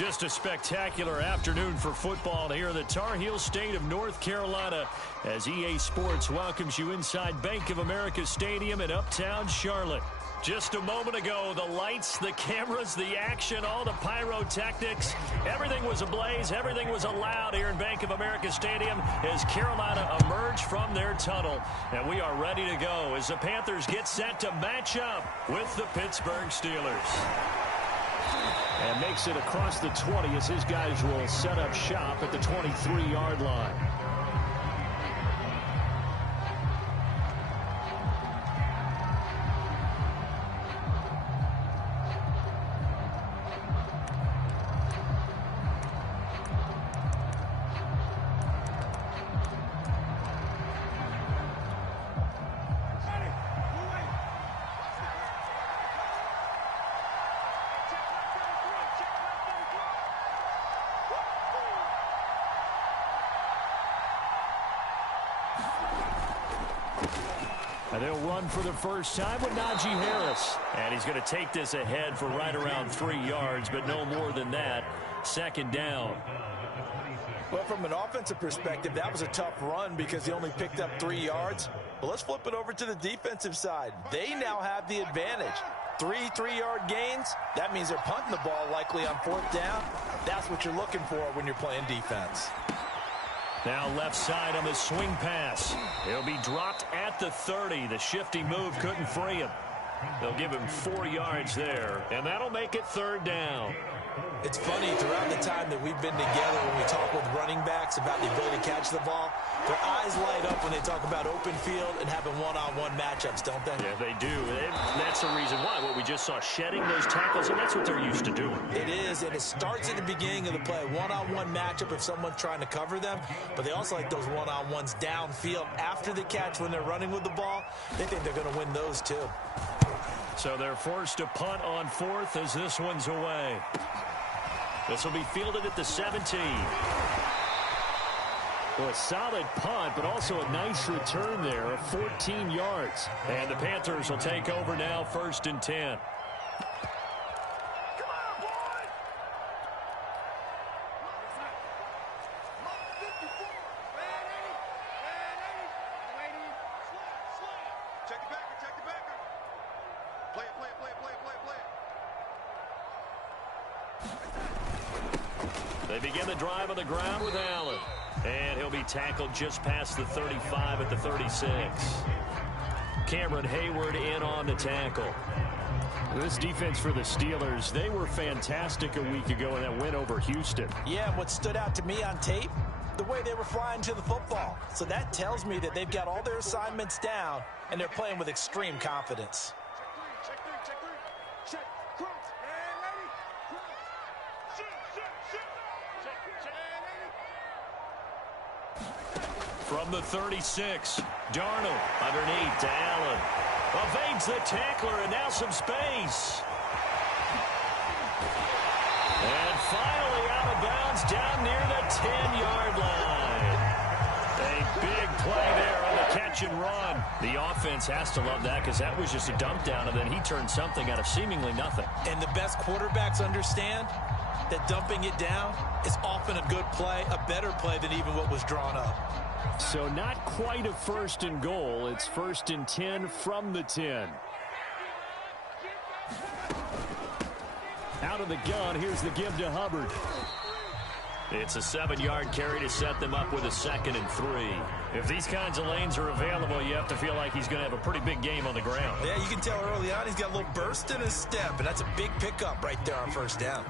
Just a spectacular afternoon for football here in the Tar Heel state of North Carolina as EA Sports welcomes you inside Bank of America Stadium in Uptown Charlotte. Just a moment ago, the lights, the cameras, the action, all the pyrotechnics, everything was ablaze, everything was allowed here in Bank of America Stadium as Carolina emerged from their tunnel. And we are ready to go as the Panthers get set to match up with the Pittsburgh Steelers. And makes it across the 20 as his guys will set up shop at the 23-yard line. And they'll run for the first time with Najee Harris. And he's going to take this ahead for right around 3 yards, but no more than that. Second down. Well, from an offensive perspective, that was a tough run because he only picked up 3 yards. But let's flip it over to the defensive side. They now have the advantage. 3 3-yard gains, that means they're punting the ball likely on 4th down. That's what you're looking for when you're playing defense. Now left side on the swing pass. He'll be dropped at the 30. The shifty move couldn't free him. They'll give him 4 yards there, and that'll make it 3rd down. It's funny, throughout the time that we've been together, when we talk with running backs about the ability to catch the ball, their eyes light up when they talk about open field and having one-on-one matchups, don't they? Yeah, they do. That's the reason why. What we just saw, shedding those tackles, and that's what they're used to doing. It is, and it starts at the beginning of the play. One-on-one matchup if someone's trying to cover them, but they also like those one-on-ones downfield after the catch when they're running with the ball. They think they're going to win those too. So they're forced to punt on 4th as this one's away. This will be fielded at the 17. Well, a solid punt, but also a nice return there of 14 yards. And the Panthers will take over now, 1st and 10. They begin the drive on the ground with Allen. And he'll be tackled just past the 35 at the 36. Cameron Hayward in on the tackle. This defense for the Steelers, they were fantastic a week ago in that win over Houston. Yeah, and what stood out to me on tape, the way they were flying to the football. So that tells me that they've got all their assignments down, and they're playing with extreme confidence. From the 36, Darnold underneath to Allen. Evades the tackler, and now some space. And finally out of bounds down near the 10-yard line. A big play there on the catch and run. The offense has to love that because that was just a dump down, and then he turned something out of seemingly nothing. And the best quarterbacks understand that dumping it down is often a good play, a better play than even what was drawn up. So not quite a 1st and goal. It's 1st and 10 from the 10. Out of the gun, here's the give to Hubbard. It's a 7-yard carry to set them up with a 2nd and 3. If these kinds of lanes are available, you have to feel like he's going to have a pretty big game on the ground. Yeah, you can tell early on he's got a little burst in his step, and that's a big pickup right there on 1st down.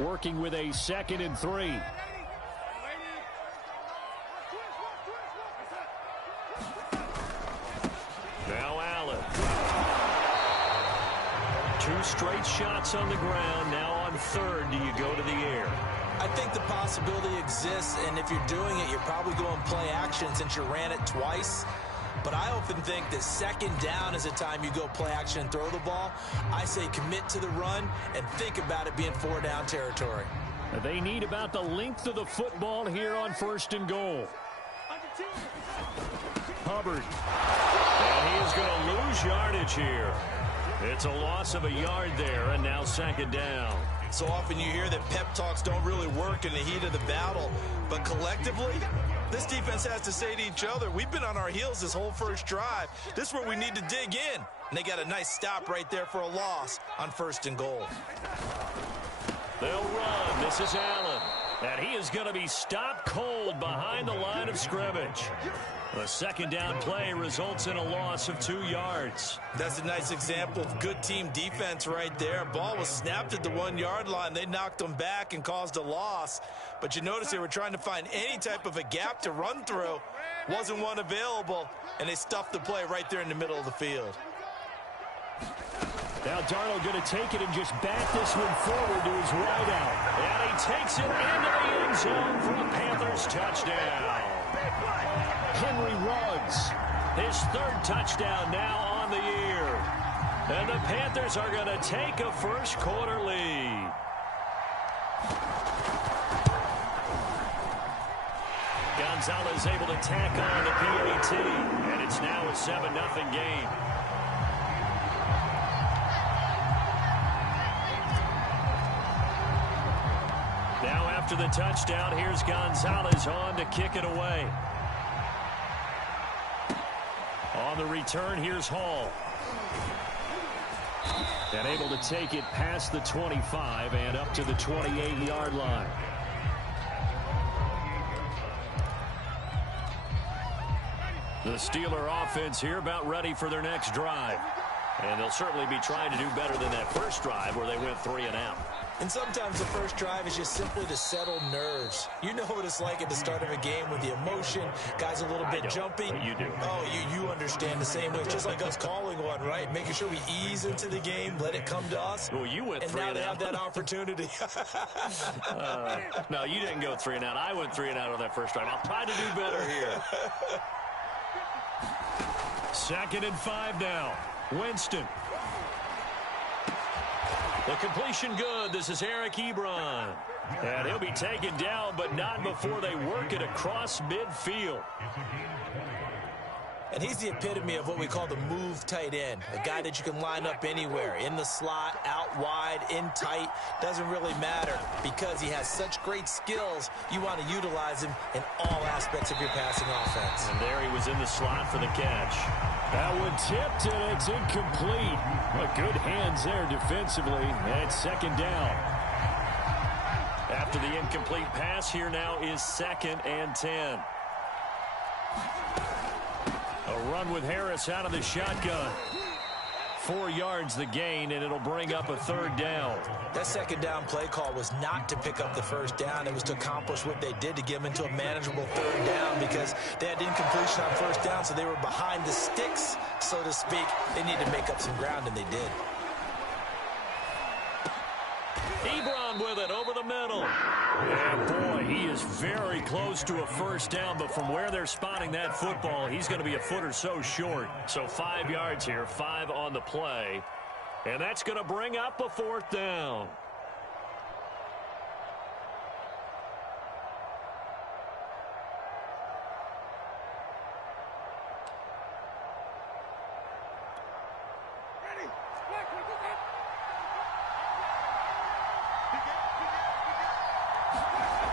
Working with a 2nd and 3. Now Allen. 2 straight shots on the ground. Now on 3rd, do you go to the air? I think the possibility exists, and if you're doing it, you're probably going play action since you ran it twice. But I often think that 2nd down is a time you go play action and throw the ball. I say commit to the run and think about it being 4 down territory. They need about the length of the football here on 1st and goal. Hubbard. And he is going to lose yardage here. It's a loss of a yard there, and now second down. So often you hear that pep talks don't really work in the heat of the battle, but collectively, this defense has to say to each other, we've been on our heels this whole first drive. This is where we need to dig in. And they got a nice stop right there for a loss on 1st and goal. They'll run. This is Allen. And he is going to be stopped cold behind the line of scrimmage. The second down play results in a loss of 2 yards. That's a nice example of good team defense right there. Ball was snapped at the 1-yard line. They knocked them back and caused a loss. But you notice they were trying to find any type of a gap to run through. Wasn't one available, and they stuffed the play right there in the middle of the field. Now Darnold going to take it and just back this one forward to his right out. And he takes it into the end zone for a Panthers touchdown. Henry Ruggs, his 3rd touchdown now on the year. And the Panthers are going to take a first-quarter lead. Gonzalez able to tack on the PAT, and it's now a 7-0 game. Now after the touchdown, here's Gonzalez on to kick it away. On the return, here's Hall. And able to take it past the 25 and up to the 28-yard line. The Steeler offense here about ready for their next drive. And they'll certainly be trying to do better than that first drive where they went 3 and out. And sometimes the first drive is just simply to settle nerves. You know what it's like at the start of a game with the emotion. Guys a little bit jumpy. You do. Oh, you understand the same way. It's just like us calling one, right? Making sure we ease into the game, let it come to us. Well, you went and 3 now and they out. have that opportunity. No, you didn't go 3 and out. I went 3 and out on that first drive. I'll try to do better here. 2nd and 5 now. Winston. The completion good. This is Eric Ebron. And he'll be taken down, but not before they work it across midfield. And he's the epitome of what we call the move tight end. A guy that you can line up anywhere. In the slot, out wide, in tight. Doesn't really matter because he has such great skills. You want to utilize him in all aspects of your passing offense. And there he was in the slot for the catch. That one tipped, and it's incomplete. But good hands there defensively. And it's 2nd down. After the incomplete pass, here now is 2nd and 10. A run with Harris out of the shotgun. 4 yards the gain, and it'll bring up a 3rd down. That 2nd down play call was not to pick up the 1st down. It was to accomplish what they did to get them into a manageable 3rd down because they had incompletion on 1st down, so they were behind the sticks, so to speak. They needed to make up some ground, and they did. Ebron with it over the middle. And boy, he is very close to a 1st down, but from where they're spotting that football, he's going to be a foot or so short. So 5 yards here, 5 on the play. And that's going to bring up a 4th down.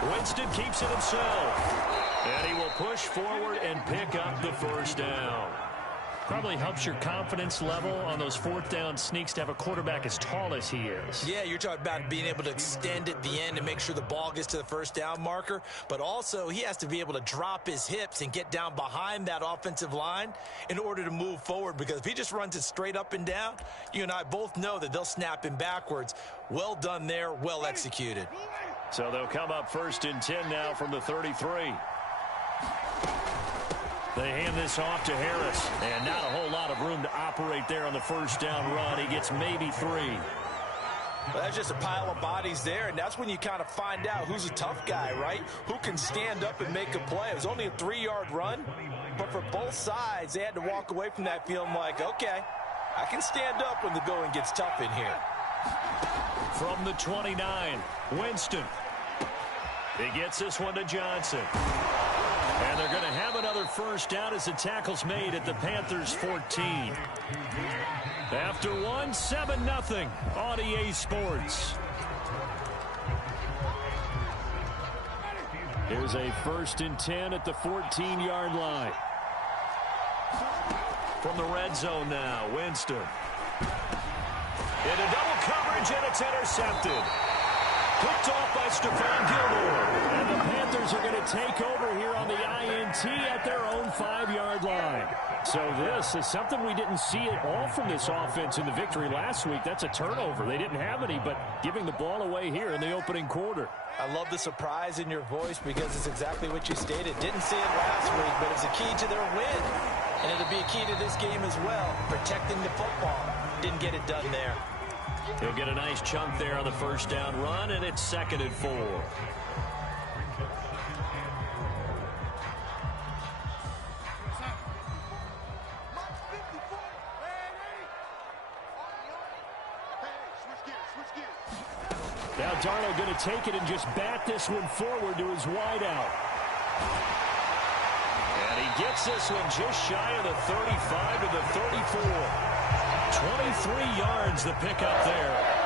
Winston keeps it himself. And he will push forward and pick up the 1st down. Probably helps your confidence level on those 4th down sneaks to have a quarterback as tall as he is. Yeah, you're talking about being able to extend at the end and make sure the ball gets to the 1st down marker. But also, he has to be able to drop his hips and get down behind that offensive line in order to move forward. Because if he just runs it straight up and down, you and I both know that they'll snap him backwards. Well done there, well executed. So they'll come up 1st and 10 now from the 33. They hand this off to Harris, and not a whole lot of room to operate there on the 1st down run. He gets maybe 3. Well, that's just a pile of bodies there, and that's when you kind of find out who's a tough guy, right? Who can stand up and make a play. It was only a 3-yard run, but for both sides, they had to walk away from that feeling like, okay, I can stand up when the going gets tough in here. From the 29, Winston. He gets this one to Johnson. And they're going to have another first down as the tackle's made at the Panthers 14. After 7-0 on EA Sports. Here's a 1st and 10 at the 14-yard line. From the red zone now, Winston. Into double coverage, and it's intercepted. Picked off by Stephon Gilmore. And the Panthers are going to take over here on the INT at their own 5-yard line. So this is something we didn't see at all from this offense in the victory last week. That's a turnover. They didn't have any, but giving the ball away here in the opening quarter. I love the surprise in your voice because it's exactly what you stated. Didn't see it last week, but it's a key to their win. And it'll be a key to this game as well, protecting the football. Didn't get it done there. He'll get a nice chunk there on the first down run, and it's 2nd and 4. Now Darnold going to take it and just bat this one forward to his wideout. And he gets this one just shy of the 35 to the 34. 23 yards the pickup there.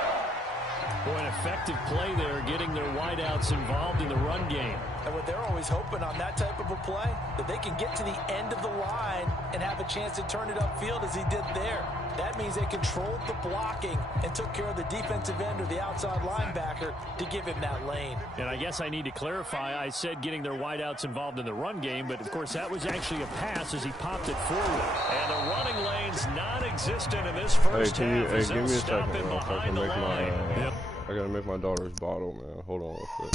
Boy, an effective play there, getting their wideouts involved in the run game. And what they're always hoping on that type of a play, that they can get to the end of the line and have a chance to turn it upfield as he did there. That means they controlled the blocking and took care of the defensive end or the outside linebacker to give him that lane. And I guess I need to clarify, I said getting their wideouts involved in the run game, but of course that was actually a pass as he popped it forward. And the running lane's non-existent in this first half. Hey, give me a second, him man, so I can make my, I gotta make my daughter's bottle, man. Hold on real quick.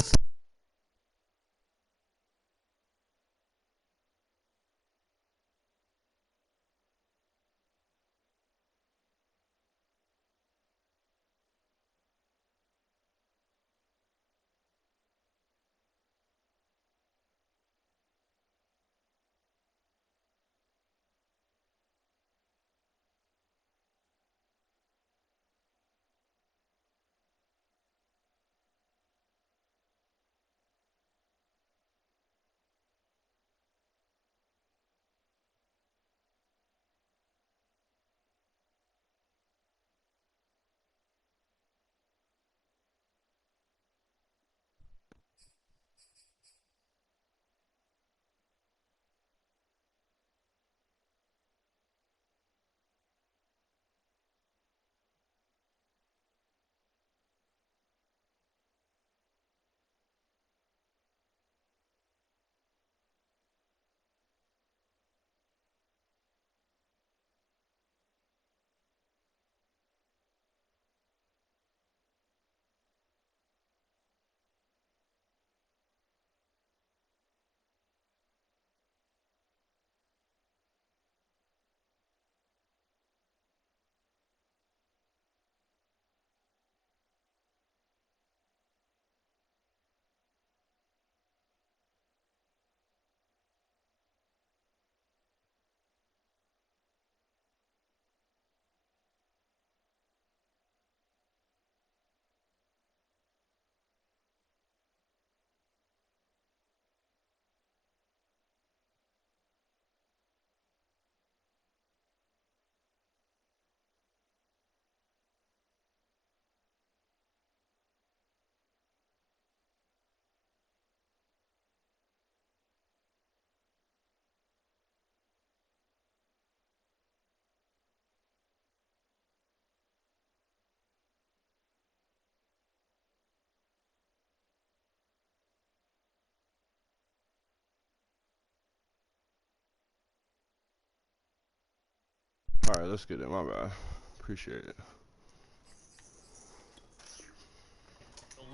All right, let's get it. My bad. Appreciate it.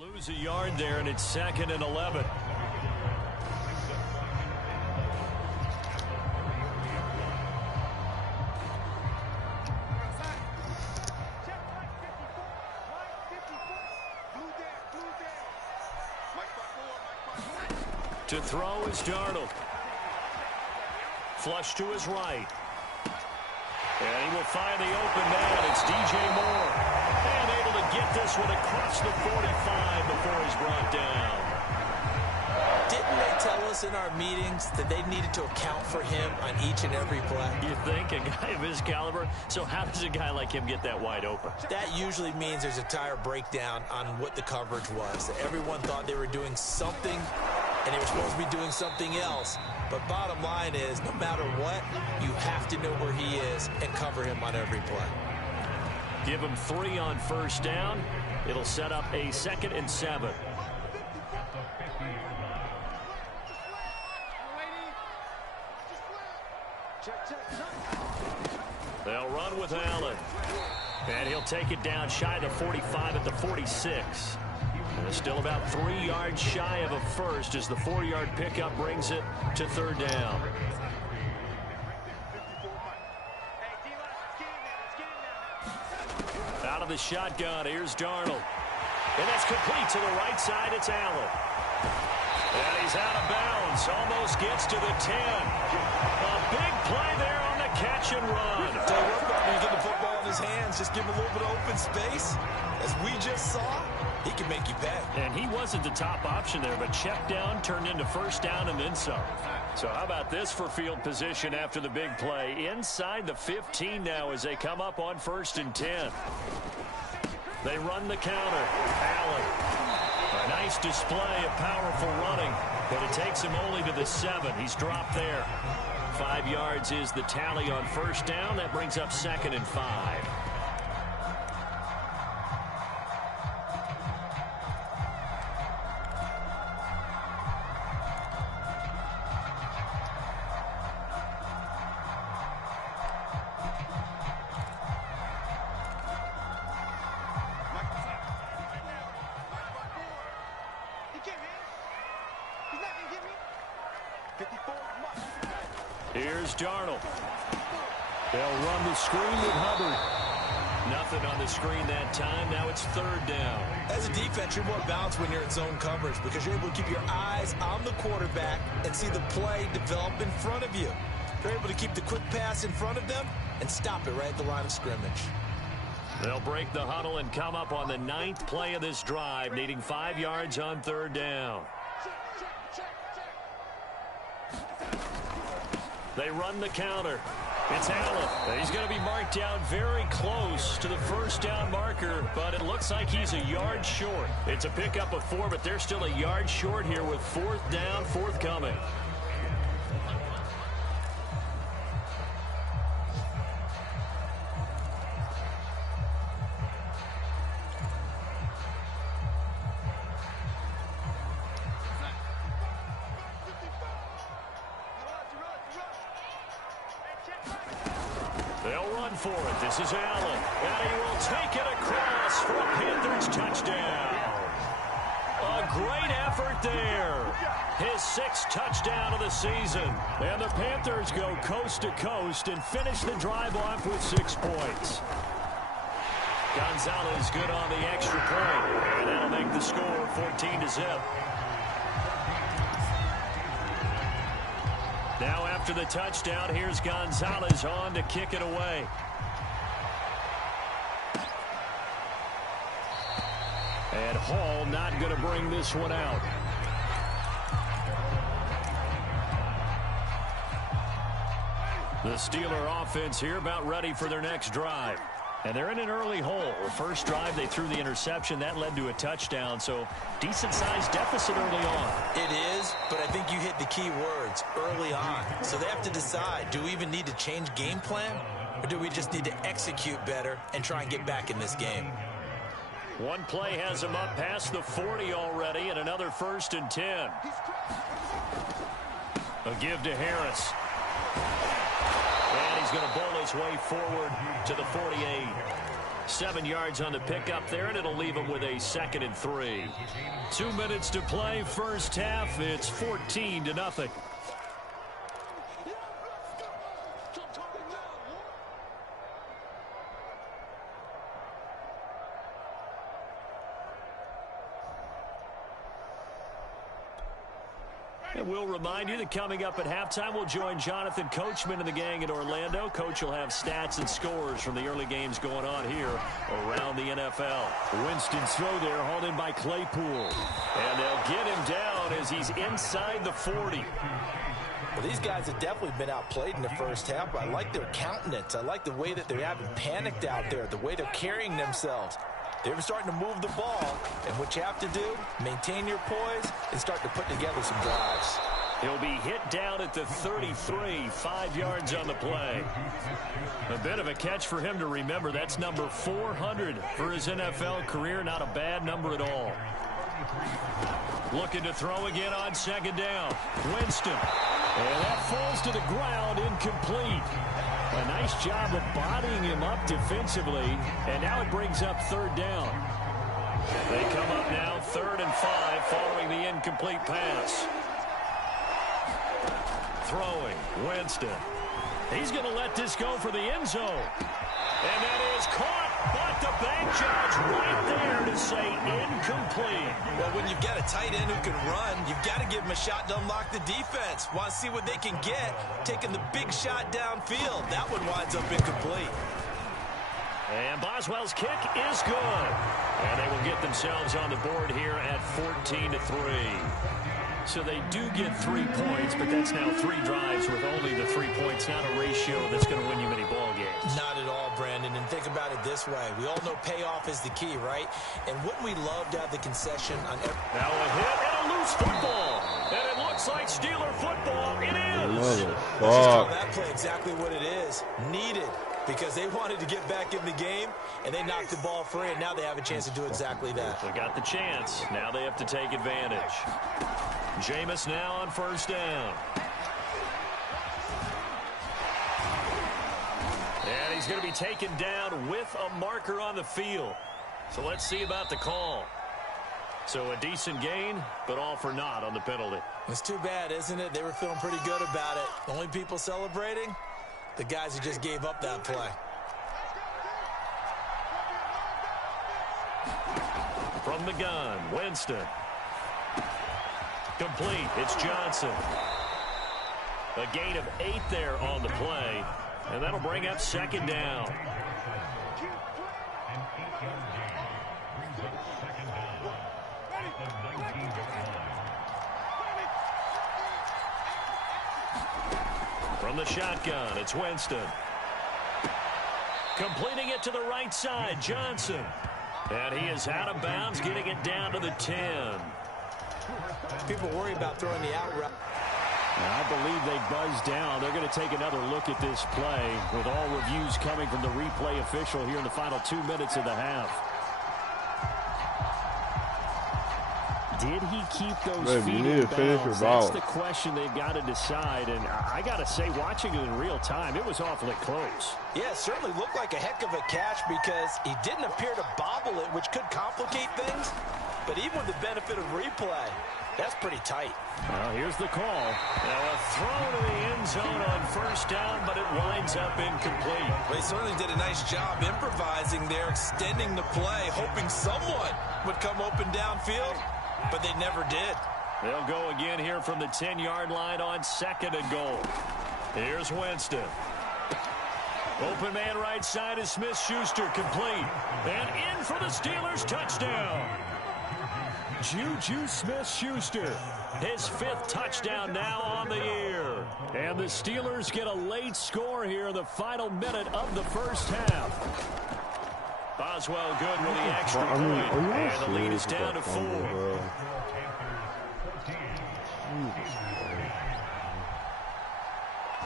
Lose a yard there, and it's 2nd and 11. To throw is Darnold. Flush to his right. And he will find the open man. It's DJ Moore. And able to get this one across the 45 before he's brought down. Didn't Didn't they tell us in our meetings that they needed to account for him on each and every play? You think? A guy of his caliber? So how does a guy like him get that wide open? That usually means there's a tire breakdown on what the coverage was. That everyone thought they were doing something, and they were supposed to be doing something else. But bottom line is, no matter what, you have to know where he is and cover him on every play. Give him 3 on first down. It'll set up a 2nd and 7. They'll run with Allen. And he'll take it down shy of the 45 at the 46. And still about 3 yards shy of a first as the 4-yard pickup brings it to 3rd down. Out of the shotgun, here's Darnold. And that's complete to the right side. It's Allen. And he's out of bounds. Almost gets to the 10. A big play there on the catch and run. Tell you what, when you get the football in his hands, just give him a little bit of open space. As we just saw, he can make you pay. And he wasn't the top option there, but check down turned into first down and then some. So how about this for field position after the big play? Inside the 15 now as they come up on 1st and 10. They run the counter. Allen. A nice display of powerful running, but it takes him only to the 7. He's dropped there. 5 yards is the tally on first down. That brings up 2nd and 5. Here's Darnold. They'll run the screen with Hubbard. Nothing on the screen that time. Now it's 3rd down. As a defense, you're more balanced when you're in zone coverage because you're able to keep your eyes on the quarterback and see the play develop in front of you. You're able to keep the quick pass in front of them and stop it right at the line of scrimmage. They'll break the huddle and come up on the 9th play of this drive, needing 5 yards on 3rd down. They run the counter. It's Allen. He's going to be marked down very close to the first down marker, but it looks like he's a yard short. It's a pickup of 4, but they're still a yard short here with 4th down forthcoming. They'll run for it. This is Allen. And he will take it across for a Panthers touchdown. A great effort there. His 6th touchdown of the season. And the Panthers go coast to coast and finish the drive off with 6 points. Gonzalez good on the extra point. And that'll make the score 14-0. Now after the touchdown, here's Gonzalez on to kick it away. And Hall not going to bring this one out. The Steeler offense here about ready for their next drive. And they're in an early hole. The first drive, they threw the interception. That led to a touchdown, so decent-sized deficit early on. It is, but I think you hit the key words, early on. So they have to decide, do we even need to change game plan, or do we just need to execute better and try and get back in this game? One play has him up past the 40 already, and another 1st and 10. A give to Harris. And he's going to bowl his way forward to the 48. 7 yards on the pickup there, and it'll leave him with a 2nd and 3. 2 minutes to play, first half. It's 14-0. And we'll remind you that coming up at halftime, we'll join Jonathan Coachman and the gang in Orlando. Coach will have stats and scores from the early games going on here around the NFL. Winston's throw there, hauled in by Claypool. And they'll get him down down as he's inside the 40. Well, these guys have definitely been outplayed in the first half, but I like their countenance. I like the way that they haven't panicked out there, the way they're carrying themselves. They're starting to move the ball, and what you have to do, maintain your poise and start to put together some drives. He'll be hit down at the 33, 5 yards on the play. A bit of a catch for him to remember. That's number 400 for his NFL career. Not a bad number at all. Looking to throw again on second down. Winston. And that falls to the ground, incomplete. A nice job of bodying him up defensively. And now it brings up third down. They come up now 3rd and 5 following the incomplete pass. Throwing, Winston. He's going to let this go for the end zone. And that is caught, but the bank judge right there to say incomplete. Well, when you've got a tight end who can run, you've got to give him a shot to unlock the defense. Want to see what they can get, taking the big shot downfield. That one winds up incomplete. And Boswell's kick is good. And they will get themselves on the board here at 14-3. So they do get 3 points, but that's now 3 drives with only the 3 points, not a ratio that's going to win you many ball games. Not at all, Brandon. And think about it this way. We all know payoff is the key, right? And wouldn't we love to have the concession on every... Now a hit and a loose football. And it looks like Steeler football. It is. Let's just call that play exactly what it is. Needed. Because they wanted to get back in the game, and they knocked the ball free, and now they have a chance to do exactly that. They got the chance. Now they have to take advantage. Jameis now on first down. And he's going to be taken down with a marker on the field. So let's see about the call. So a decent gain, but all for naught on the penalty. It's too bad, isn't it? They were feeling pretty good about it. The only people celebrating, the guys who just gave up that play. From the gun, Winston. Complete. It's Johnson. A gain of 8 there on the play, and that'll bring up second down. From the shotgun, it's Winston. Completing it to the right side, Johnson. And he is out of bounds, getting it down to the 10. People worry about throwing the out route. I believe they buzzed down. They're going to take another look at this play with all reviews coming from the replay official here in the final 2 minutes of the half. Did he keep those feet in bounds? That's the question they've got to decide. And I got to say, watching it in real time, it was awfully close. Yeah, it certainly looked like a heck of a catch because he didn't appear to bobble it, which could complicate things. But even with the benefit of replay, that's pretty tight. Well, here's the call. Now a throw to the end zone on first down, but it winds up incomplete. Well, he certainly did a nice job improvising there, extending the play, hoping someone would come open downfield, but they never did. They'll go again here from the 10-yard line on 2nd and goal. Here's Winston. Open man right side is Smith-Schuster, complete. And in for the Steelers, touchdown. Juju Smith-Schuster, his 5th touchdown now on the year. And the Steelers get a late score here in the final minute of the first half. Boswell good with the extra point, and the lead is down to 4.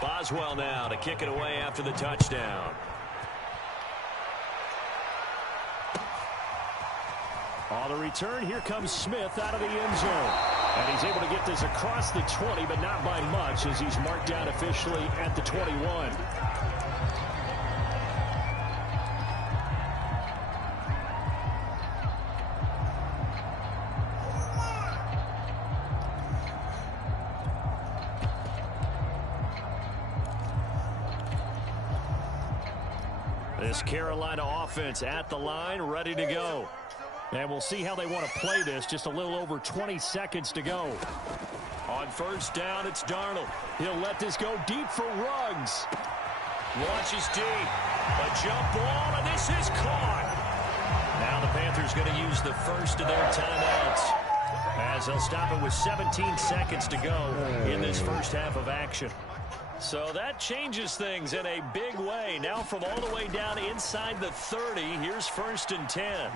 Boswell now to kick it away after the touchdown. On the return, here comes Smith out of the end zone. And he's able to get this across the 20, but not by much as he's marked down officially at the 21. This Carolina offense at the line, ready to go. And we'll see how they want to play this. Just a little over 20 seconds to go. On first down, it's Darnold. He'll let this go deep for Ruggs. Launches deep. A jump ball, and this is caught. Now the Panthers going to use the first of their timeouts. As they'll stop it with 17 seconds to go in this first half of action. So that changes things in a big way. Now from all the way down inside the 30, here's 1st and 10.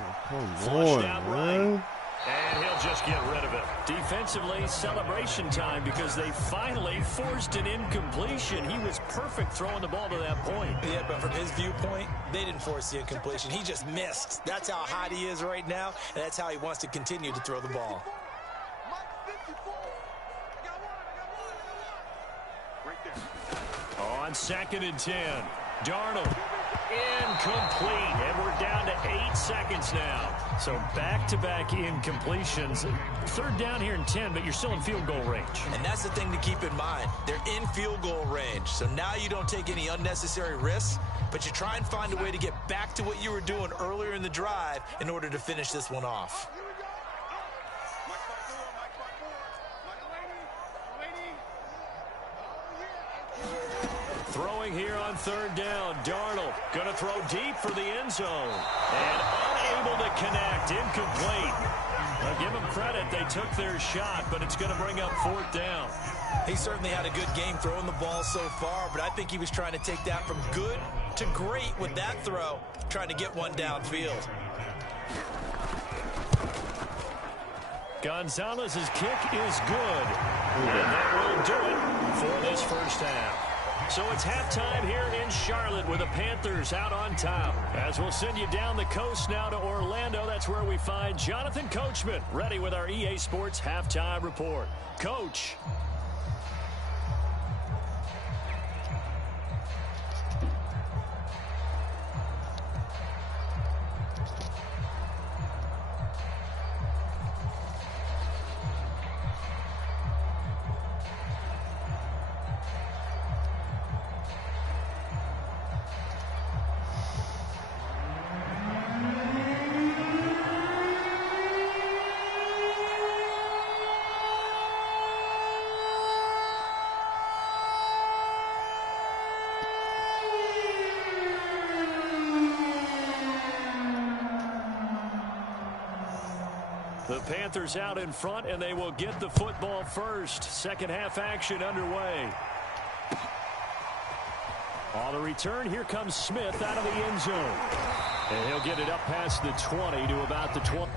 Flushed out right. And he'll just get rid of it. Defensively, celebration time because they finally forced an incompletion. He was perfect throwing the ball to that point. Yeah, but from his viewpoint, they didn't force the incompletion. He just missed. That's how hot he is right now, and that's how he wants to continue to throw the ball. On 2nd and 10, Darnold. Incomplete, and we're down to 8 seconds now. So back-to-back incompletions. 3rd down here and 10, but you're still in field goal range. And that's the thing to keep in mind. They're in field goal range. So now you don't take any unnecessary risks, but you try and find a way to get back to what you were doing earlier in the drive in order to finish this one off. Throwing here on 3rd down. Darnold going to throw deep for the end zone. And unable to connect. Incomplete. I'll give them credit. They took their shot, but it's going to bring up 4th down. He certainly had a good game throwing the ball so far, but I think he was trying to take that from good to great with that throw, trying to get one downfield. Gonzalez's kick is good. And that will do it for this first half. So it's halftime here in Charlotte with the Panthers out on top. As we'll send you down the coast now to Orlando, that's where we find Jonathan Coachman ready with our EA Sports Halftime Report. Coach. The Panthers out in front, and they will get the football first. Second half action underway. On the return, here comes Smith out of the end zone. And he'll get it up past the 20 to about the 20.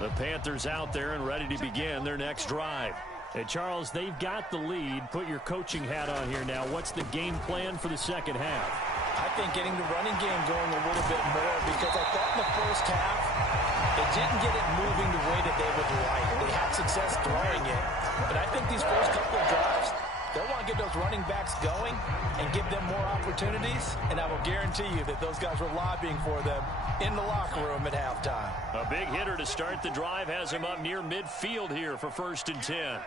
The Panthers out there and ready to begin their next drive. Hey, Charles, they've got the lead. Put your coaching hat on here now. What's the game plan for the second half? I think getting the running game going a little bit more, because I thought in the first half it didn't get it moving the way that they would like. They had success throwing it, but I think these first couple of drives, they'll want to get those running backs going and give them more opportunities, and I will guarantee you that those guys were lobbying for them in the locker room at halftime. A big hitter to start the drive has him up near midfield here for 1st and 10.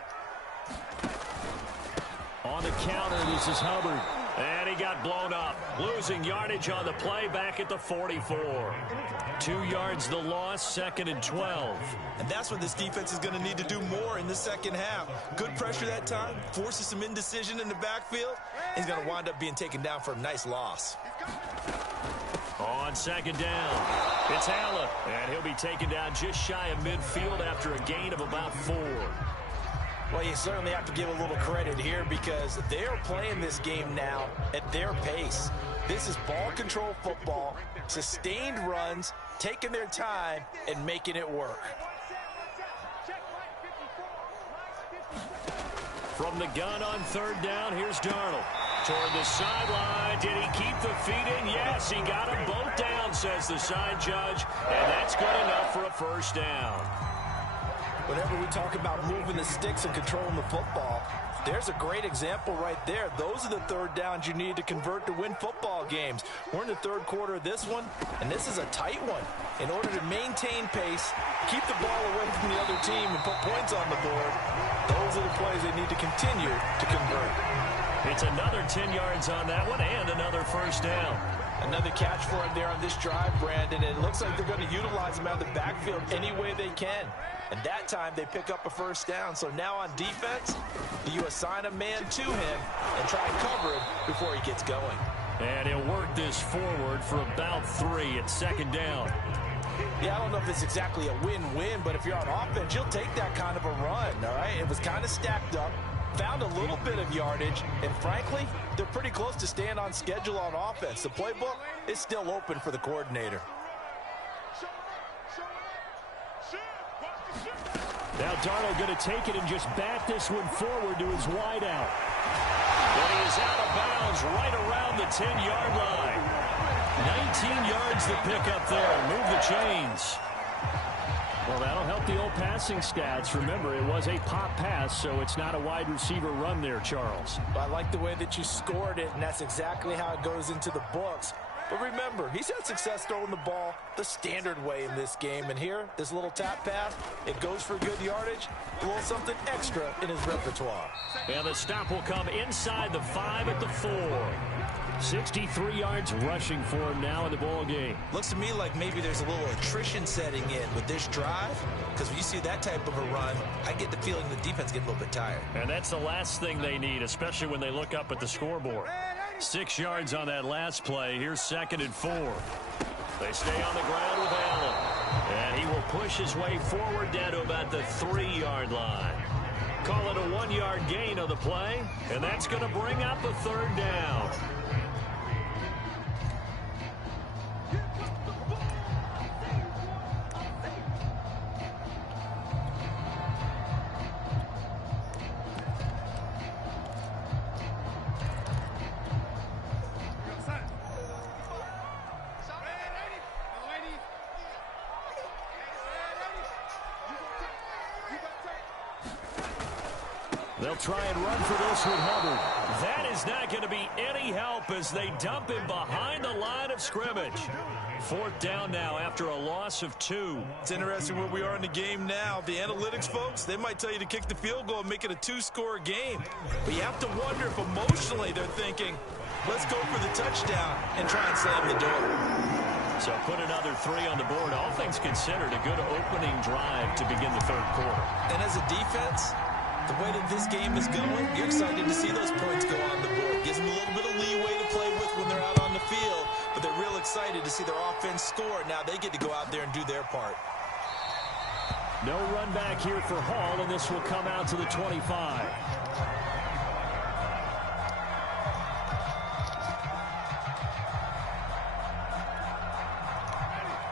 On the counter, this is Hubbard. And he got blown up. Losing yardage on the play back at the 44. 2 yards the loss, 2nd and 12. And that's what this defense is going to need to do more in the second half. Good pressure that time, forces some indecision in the backfield. He's going to wind up being taken down for a nice loss. On 2nd down, it's Allen. And he'll be taken down just shy of midfield after a gain of about 4. Well, you certainly have to give a little credit here because they're playing this game now at their pace. This is ball control football, sustained runs, taking their time, and making it work. From the gun on 3rd down, here's Darnold. Toward the sideline, did he keep the feet in? Yes, he got them both down, says the side judge, and that's good enough for a 1st down. Whenever we talk about moving the sticks and controlling the football, there's a great example right there. Those are the 3rd downs you need to convert to win football games. We're in the 3rd quarter of this one, and this is a tight one. In order to maintain pace, keep the ball away from the other team, and put points on the board, those are the plays they need to continue to convert. It's another 10 yards on that one and another 1st down. Another catch for him there on this drive, Brandon, and it looks like they're going to utilize him out of the backfield any way they can. And that time they pick up a 1st down. So now on defense, you assign a man to him and try and cover him before he gets going. And he'll work this forward for about 3 at 2nd down. Yeah, I don't know if it's exactly a win-win, but if you're on offense, you'll take that kind of a run, all right? It was kind of stacked up, found a little bit of yardage, and frankly, they're pretty close to staying on schedule on offense. The playbook is still open for the coordinator. Now Darnold going to take it and just back this one forward to his wideout. But he is out of bounds right around the 10-yard line. 19 yards to pick up there. Move the chains. Well, that'll help the old passing stats. Remember, it was a pop pass, so it's not a wide receiver run there, Charles. I like the way that you scored it, and that's exactly how it goes into the books. But remember, he's had success throwing the ball the standard way in this game. And here, this little tap pass, it goes for good yardage, a little something extra in his repertoire. And the stop will come inside the 5 at the 4. 63 yards rushing for him now in the ball game. Looks to me like maybe there's a little attrition setting in with this drive, because when you see that type of a run, I get the feeling the defense gets a little bit tired. And that's the last thing they need, especially when they look up at the scoreboard. 6 yards on that last play. Here's 2nd and 4. They stay on the ground with Allen. And he will push his way forward down to about the 3-yard line. Call it a 1-yard gain on the play. And that's going to bring up a 3rd down. They'll try and run for this with Hubbard. That is not going to be any help as they dump him behind the line of scrimmage. 4th down now after a loss of 2. It's interesting where we are in the game now. The analytics folks, they might tell you to kick the field goal and make it a 2-score game. But you have to wonder if emotionally they're thinking, let's go for the touchdown and try and slam the door. So put another 3 on the board. All things considered, a good opening drive to begin the 3rd quarter. And as a defense, the way that this game is going, you're excited to see those points go on the board. Gives them a little bit of leeway to play with when they're out on the field, but they're real excited to see their offense score. Now they get to go out there and do their part. No run back here for Hall, and this will come out to the 25.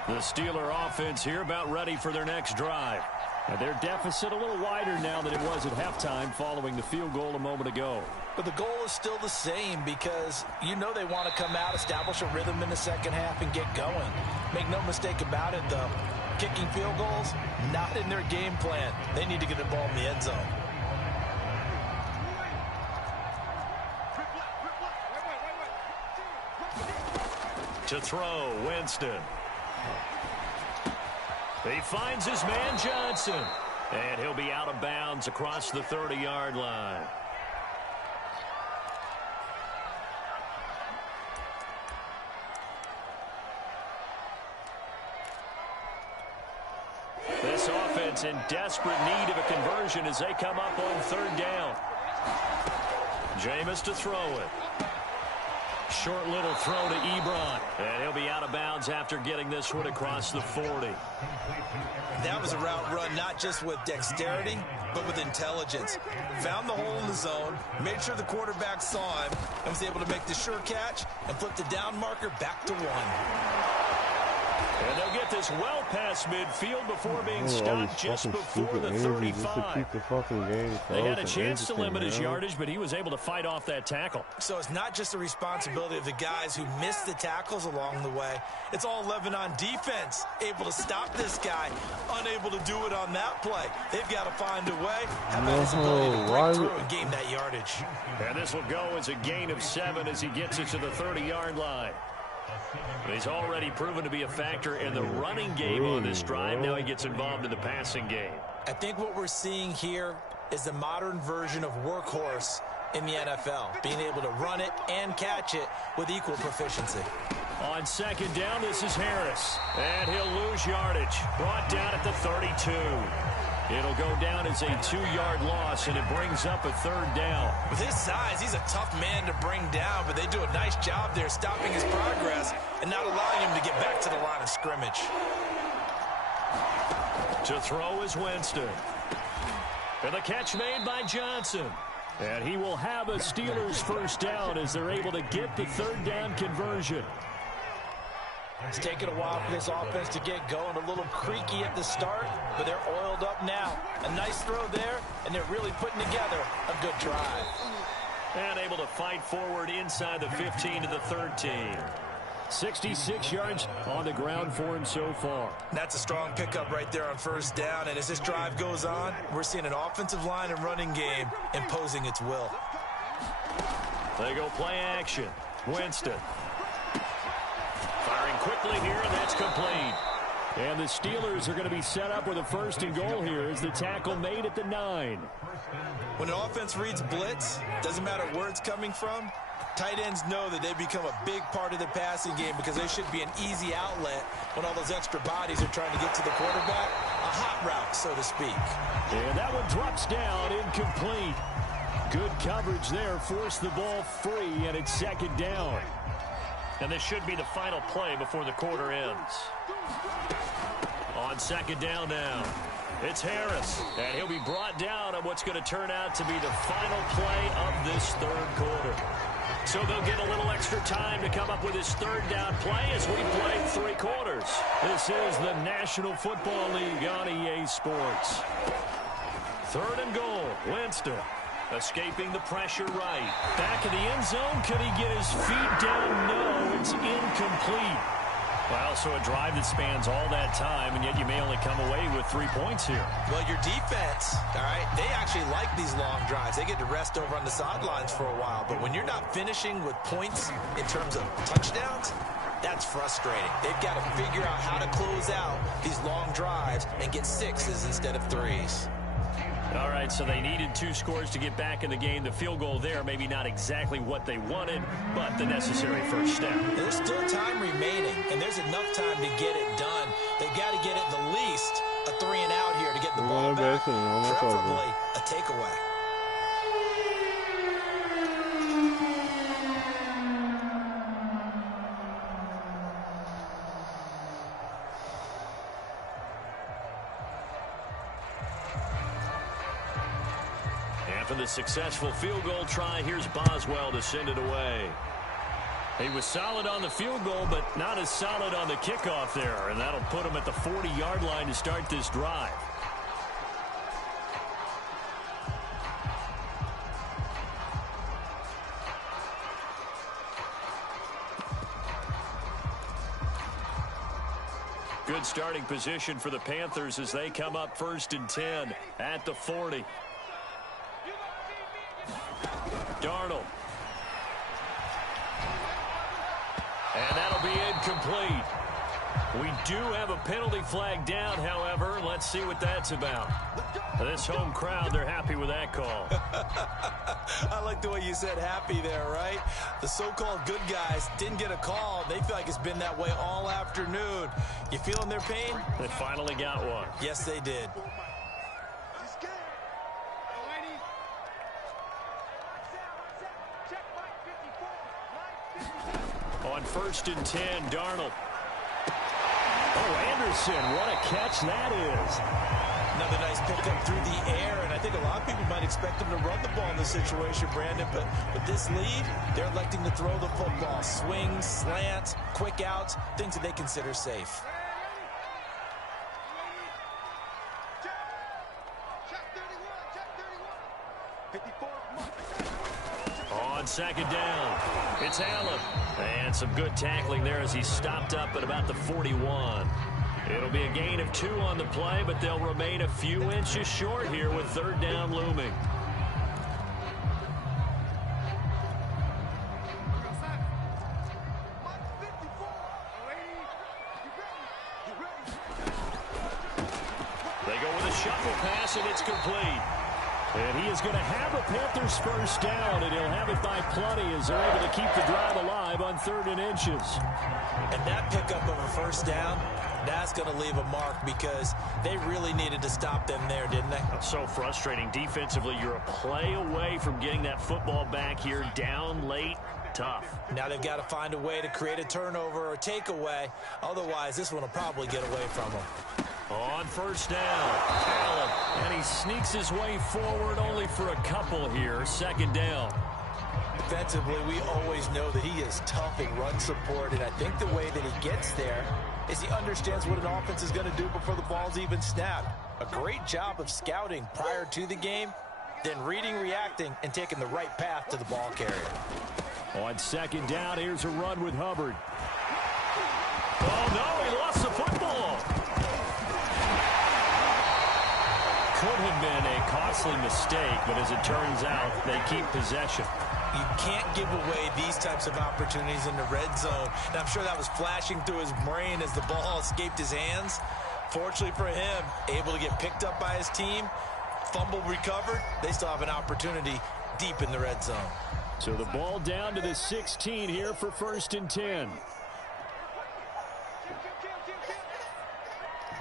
The Steeler offense here about ready for their next drive. And their deficit a little wider now than it was at halftime following the field goal a moment ago. But the goal is still the same because you know they want to come out, establish a rhythm in the second half, and get going. Make no mistake about it, though. Kicking field goals, not in their game plan. They need to get the ball in the end zone. To throw, Winston. He finds his man Johnson. And he'll be out of bounds across the 30-yard line. This offense in desperate need of a conversion as they come up on 3rd down. Jameis to throw it. Short little throw to Ebron. And he'll be out of bounds after getting this one across the 40. That was a route run not just with dexterity, but with intelligence. Found the hole in the zone, made sure the quarterback saw him, and was able to make the sure catch and flip the down marker back to 1. And they'll get this well past midfield before being stopped just before the 35. They had a chance to limit his yardage, but he was able to fight off that tackle. So it's not just the responsibility of the guys who missed the tackles along the way. It's all 11 on defense, able to stop this guy, unable to do it on that play. They've got to find a way, have his ability to break through and gain that yardage. And this will go as a gain of 7 as he gets it to the 30-yard line. He's already proven to be a factor in the running game on this drive. Now he gets involved in the passing game. I think what we're seeing here is the modern version of workhorse in the NFL, being able to run it and catch it with equal proficiency. On 2nd down, this is Harris. And he'll lose yardage. Brought down at the 32. It'll go down as a 2-yard loss, and it brings up a 3rd down. With his size, he's a tough man to bring down, but they do a nice job there stopping his progress and not allowing him to get back to the line of scrimmage. To throw is Winston. And the catch made by Johnson. And he will have a Steelers 1st down as they're able to get the 3rd down conversion. It's taken a while for this offense to get going. A little creaky at the start, but they're oiled up now. A nice throw there, and they're really putting together a good drive. And able to fight forward inside the 15 to the 13. 66 yards on the ground for him so far. That's a strong pickup right there on 1st down, and as this drive goes on, we're seeing an offensive line and running game imposing its will. They go play action. Winston. Firing quickly here, and that's complete. And the Steelers are going to be set up with a 1st and goal here as the tackle made at the 9. When an offense reads blitz, doesn't matter where it's coming from, tight ends know that they become a big part of the passing game because they should be an easy outlet when all those extra bodies are trying to get to the quarterback. A hot route, so to speak. And that one drops down, incomplete. Good coverage there, forced the ball free, and it's 2nd down. And this should be the final play before the quarter ends. On 2nd down now, it's Harris. And he'll be brought down on what's going to turn out to be the final play of this 3rd quarter. So they'll get a little extra time to come up with his 3rd down play as we play 3 quarters. This is the National Football League on EA Sports. 3rd and goal, Winston. Escaping the pressure right. Back in the end zone. Could he get his feet down? No, it's incomplete. Well, so a drive that spans all that time, and yet you may only come away with 3 points here. Well, your defense, all right, they actually like these long drives. They get to rest over on the sidelines for a while. But when you're not finishing with points in terms of touchdowns, that's frustrating. They've got to figure out how to close out these long drives and get 6s instead of 3s. All right, so they needed 2 scores to get back in the game. The field goal there, maybe not exactly what they wanted, but the necessary first step. There's still time remaining, and there's enough time to get it done. They've got to get it the least a 3 and out here to get the ball back, preferably a takeaway. For the successful field goal try, here's Boswell to send it away. He was solid on the field goal, but not as solid on the kickoff there, and that'll put him at the 40-yard line to start this drive. Good starting position for the Panthers as they come up 1st and 10 at the 40. Darnold. And that'll be incomplete. We do have a penalty flag down, however. Let's see what that's about. This home crowd, they're happy with that call. I like the way you said happy there, right? The so-called good guys didn't get a call. They feel like it's been that way all afternoon. You feeling their pain? They finally got one. Yes, they did. On 1st and 10, Darnold. Oh, Anderson, what a catch that is. Another nice pickup through the air, and I think a lot of people might expect him to run the ball in this situation, Brandon, but with this lead, they're electing to throw the football. Swings, slants, quick outs, things that they consider safe. On 2nd down, it's Allen. And some good tackling there as he stopped up at about the 41. It'll be a gain of 2 on the play, but they'll remain a few inches short here with 3rd down looming. They go with a shuffle pass, and it's complete. And he is going to have a Panthers 1st down, and he'll have it by plenty as they're able to keep the drive alive on 3rd and inches. And that pickup of a 1st down, that's going to leave a mark because they really needed to stop them there, didn't they? So frustrating. Defensively, you're a play away from getting that football back here down late. Tough. Now they've got to find a way to create a turnover or takeaway. Otherwise, this one will probably get away from them. On 1st down, Allen, and he sneaks his way forward only for a couple here. 2nd down. Defensively, we always know that he is tough in run support, and I think the way that he gets there is he understands what an offense is going to do before the ball's even snapped. A great job of scouting prior to the game, then reading, reacting, and taking the right path to the ball carrier. On 2nd down, here's a run with Hubbard. Oh, no, he lost the football. Could have been a costly mistake, but as it turns out, they keep possession. You can't give away these types of opportunities in the red zone. And I'm sure that was flashing through his brain as the ball escaped his hands. Fortunately for him, able to get picked up by his team, fumble recovered. They still have an opportunity deep in the red zone. So the ball down to the 16 here for 1st and 10.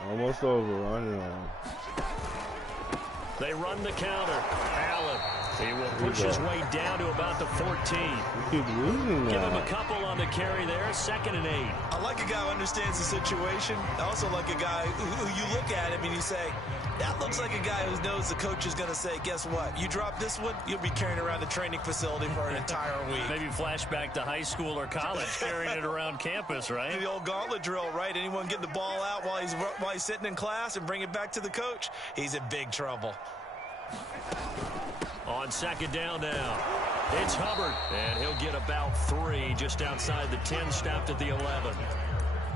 Almost over. I know. They run the counter. Allen. He will push his way down to about the 14. Keep losing Give that. him a couple on the carry there. 2nd and 8. I like a guy who understands the situation. I also like a guy who you look at him and you say, that looks like a guy who knows the coach is going to say, guess what? You drop this one, you'll be carrying around the training facility for an entire week. Maybe flashback to high school or college, carrying it around campus, right? The old gauntlet drill, right? Anyone get the ball out while he's sitting in class and bring it back to the coach, he's in big trouble. On 2nd down now, it's Hubbard, and he'll get about 3 just outside the 10, stopped at the 11.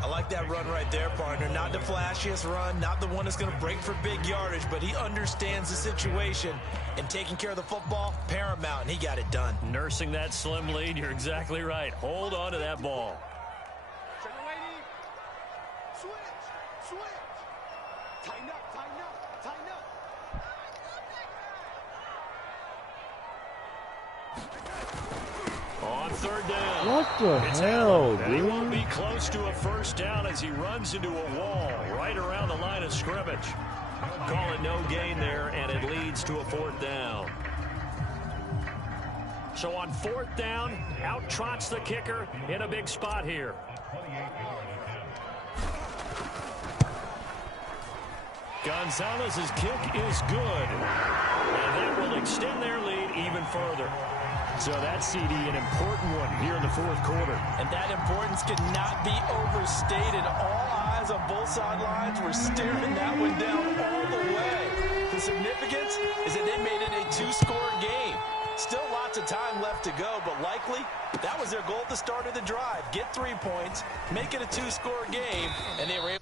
I like that run right there, partner. Not the flashiest run, not the one that's going to break for big yardage, but he understands the situation, and taking care of the football, paramount, and he got it done. Nursing that slim lead, you're exactly right. Hold on to that ball. Switch. Tighten up. On 3rd down. What the hell, And he won't dude? be close to a 1st down as he runs into a wall right around the line of scrimmage. Call it no gain there, and it leads to a 4th down. So on 4th down, out trots the kicker in a big spot here. Gonzalez's kick is good, and that will extend their lead even further. So that's, CD, an important one here in the 4th quarter. And that importance cannot be overstated. All eyes on both sidelines were staring that one down all the way. The significance is that they made it a 2-score game. Still lots of time left to go, but likely that was their goal at the start of the drive. Get 3 points, make it a 2-score game, and they were able.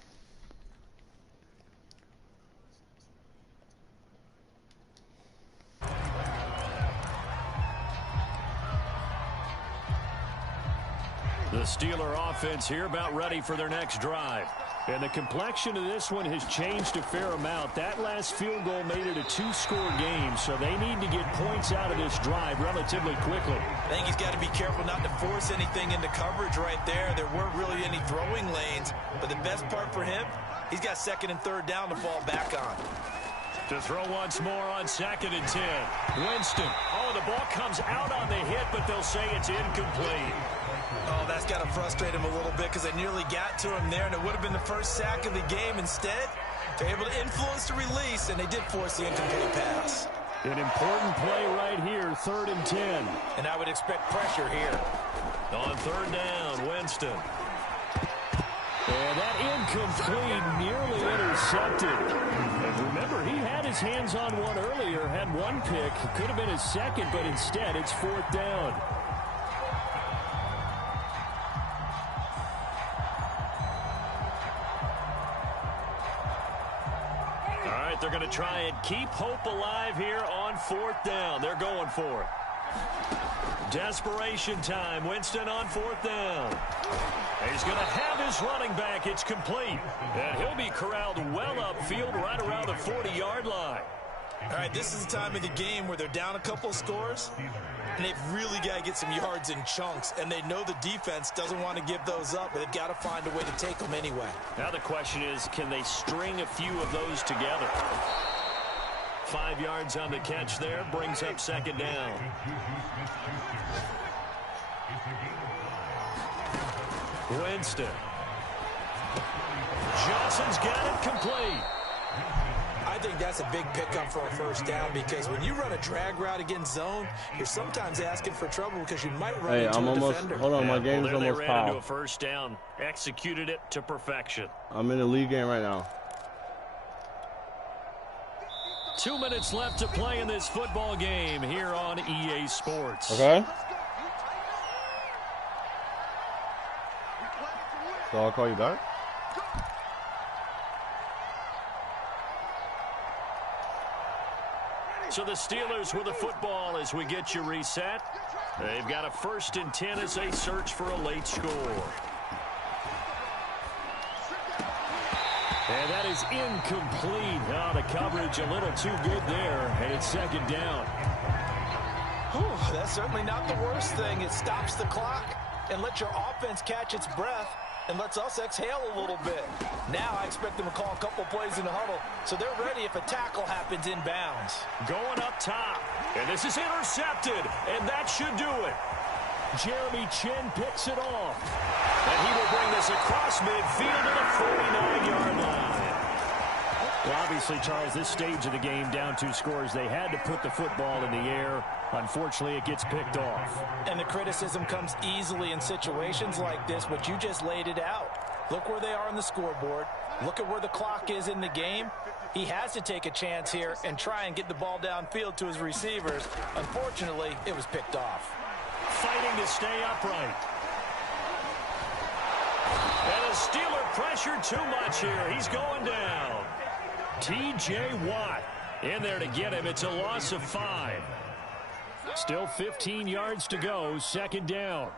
The Steeler offense here about ready for their next drive. And the complexion of this one has changed a fair amount. That last field goal made it a two-score game, so they need to get points out of this drive relatively quickly. I think he's got to be careful not to force anything into coverage right there. There weren't really any throwing lanes, but the best part for him, he's got second and third down to fall back on. To throw once more on 2nd and 10. Winston. Oh, the ball comes out on the hit, but they'll say it's incomplete. Oh, that's got to frustrate him a little bit because they nearly got to him there, and it would have been the first sack of the game. Instead, they're able to influence the release, and they did force the incomplete pass. An important play right here, 3rd and 10. And I would expect pressure here. On 3rd down, Winston. And that incomplete, nearly intercepted. And remember, he had his hands on one earlier, had one pick. Could have been his second, but instead it's 4th down. All right, they're going to try and keep hope alive here on 4th down. They're going for it. Desperation time. Winston on 4th down. He's going to have his running back. It's complete. And he'll be corralled well upfield right around the 40-yard line. All right, this is the time of the game where they're down a couple scores, and they've really got to get some yards in chunks, and they know the defense doesn't want to give those up, but they've got to find a way to take them anyway. Now the question is, can they string a few of those together? 5 yards on the catch there, brings up 2nd down. Winston. Johnson's got it complete. I think that's a big pickup for a 1st down because when you run a drag route against zone, you're sometimes asking for trouble because you might run into a defender. Hold on, my game's almost they ran into a 1st down, executed it to perfection. I'm in the league game right now. 2 minutes left to play in this football game here on EA Sports. Okay. So I'll call you back. So the Steelers with the football as we get you reset. They've got a 1st and 10 as they search for a late score. And that is incomplete. Oh, the coverage a little too good there, and it's 2nd down. Whew, that's certainly not the worst thing. It stops the clock and lets your offense catch its breath and lets us exhale a little bit. Now I expect them to call a couple plays in the huddle, so they're ready if a tackle happens inbounds. Going up top, and this is intercepted, and that should do it. Jeremy Chinn picks it off, and he will bring this across midfield to the 49-yard line. Well, obviously, Charles, this stage of the game, down 2 scores, they had to put the football in the air. Unfortunately, it gets picked off. And the criticism comes easily in situations like this, but you just laid it out. Look where they are on the scoreboard. Look at where the clock is in the game. He has to take a chance here and try and get the ball downfield to his receivers. Unfortunately, it was picked off. Fighting to stay upright. And a Steeler pressure too much here. He's going down. T.J. Watt in there to get him. It's a loss of 5. Still 15 yards to go. 2nd down.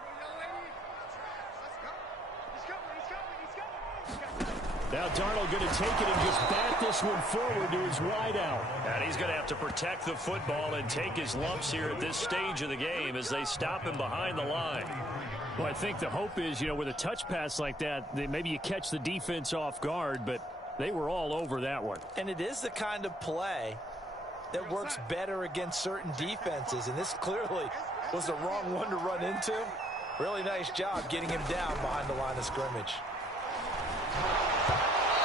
Now Darnold going to take it and just bat this one forward to his wideout. And he's going to have to protect the football and take his lumps here at this stage of the game as they stop him behind the line. Well, I think the hope is, with a touch pass like that, maybe you catch the defense off guard, but they were all over that one. And it is the kind of play that works better against certain defenses, and this clearly was the wrong one to run into. Really nice job getting him down behind the line of scrimmage.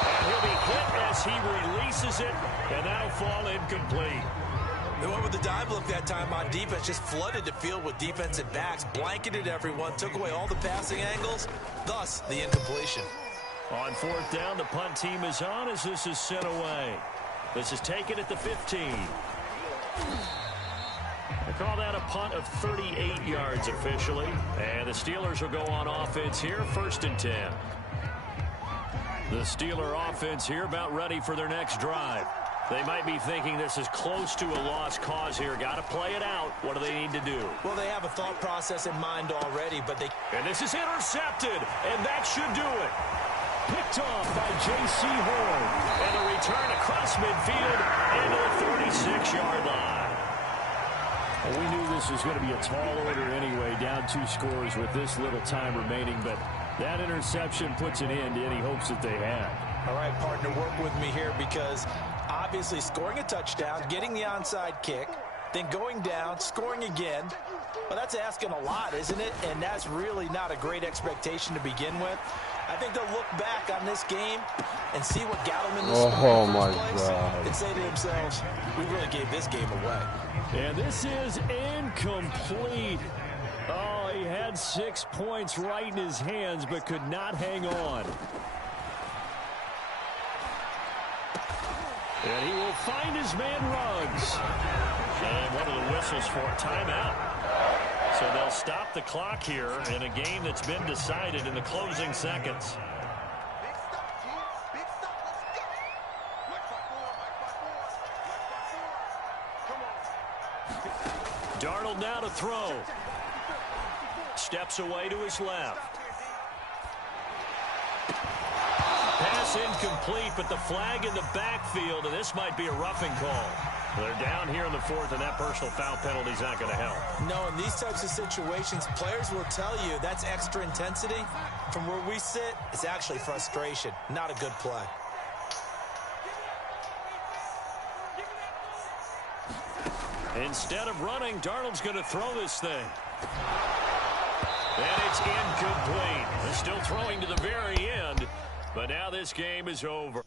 And he'll be hit as he releases it, and that'll fall incomplete. They went with the dive look that time on defense, just flooded the field with defensive backs, blanketed everyone, took away all the passing angles, thus the incompletion. On 4th down, the punt team is on as this is sent away. This is taken at the 15. They call that a punt of 38 yards officially. And the Steelers will go on offense here, 1st and 10. The Steeler offense here about ready for their next drive. They might be thinking this is close to a lost cause here. Got to play it out. What do they need to do? Well, they have a thought process in mind already, but they... And this is intercepted, and that should do it. Picked off by J.C. Horn. And a return across midfield into the 36-yard line. Well, we knew this was going to be a tall order anyway, down 2 scores with this little time remaining, but that interception puts an end to any hopes that they had. All right, partner, work with me here because obviously scoring a touchdown, getting the onside kick, then going down, scoring again. Well, that's asking a lot, isn't it? And that's really not a great expectation to begin with. I think they'll look back on this game and see what got them in the Oh, my God. and say to themselves, we really gave this game away. And this is incomplete. Oh, he had 6 points right in his hands but could not hang on. And he will find his man Ruggs. And one of the whistles for a timeout. So they'll stop the clock here in a game that's been decided in the closing seconds. Big stop, kids. Big stop. Let's go. Come on. Darnold now to throw. Steps away to his left. Pass incomplete, but the flag in the backfield, and this might be a roughing call. They're down here in the 4th, and that personal foul penalty is not going to help. No, in these types of situations, players will tell you that's extra intensity. From where we sit, it's actually frustration, not a good play. Instead of running, Darnold's going to throw this thing. And it's incomplete. They're still throwing to the very end, but now this game is over.